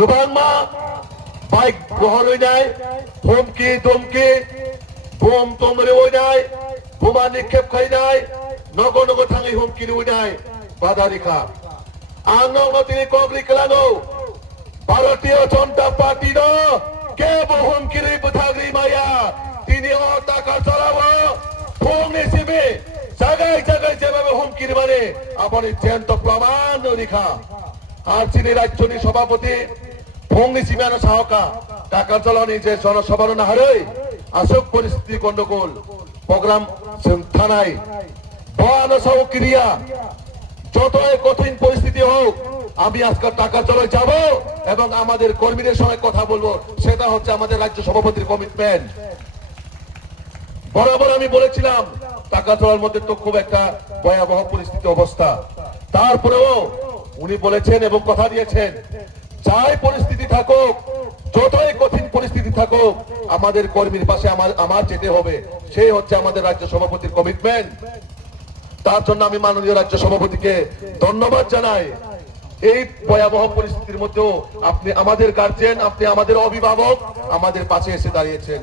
गोबां मा बाइक बहरनाय हुमखि धमखि बम तमरेवनाय বোমা নিক্ষেপ খাইনাय नगो नगो थाङै हुमखि होनाय बाधा रेखा आंनाव তিনি कबलि खालामो भारतीय जनता पार्टी नो के हुमखि बुथाग्रि माया তিনি টাকা চালাবো फुंनि सिमे জায়গায় জায়গায় যেভাবে হুমকি মানে আপনি জ্যান্ত প্রমাণ রেখা আর চিনি রাজ্যনি সভাপতি फुंनि सिमानो साहका टाका चालावनि जे जनसभानो नाहारै आसुक परिस्थिति गंडगोल प्रग्राम जों थानाय बयान सक्रिया যতই কঠিন পরিস্থিতি হোক আমি আজকে টাকা চলে যাব এবং আমাদের কর্মীদের সঙ্গে কথা বলবো সেটা হচ্ছে আমাদের রাজ্য সভাপতির কমিটমেন্ট বরাবর আমি বলেছিলাম টাকা চলার মধ্যে তো খুব একটা ভয়াবহ পরিস্থিতি অবস্থা তারপরেও উনি বলেছেন এবং কথা দিয়েছেন যাই পরিস্থিতি থাকুক যতই কঠিন পরিস্থিতি থাকুক আমাদের কর্মীর পাশে আমার যেতে হবে সেই হচ্ছে আমাদের রাজ্য সভাপতির কমিটমেন্ট তার জন্য আমি মাননীয় রাজ্য সভাপতিকে ধন্যবাদ জানাই এই ভয়াবহ পরিস্থিতির মধ্যেও আপনি আমাদের গার্জিয়ান আপনি আমাদের অভিভাবক আমাদের পাশে এসে দাঁড়িয়েছেন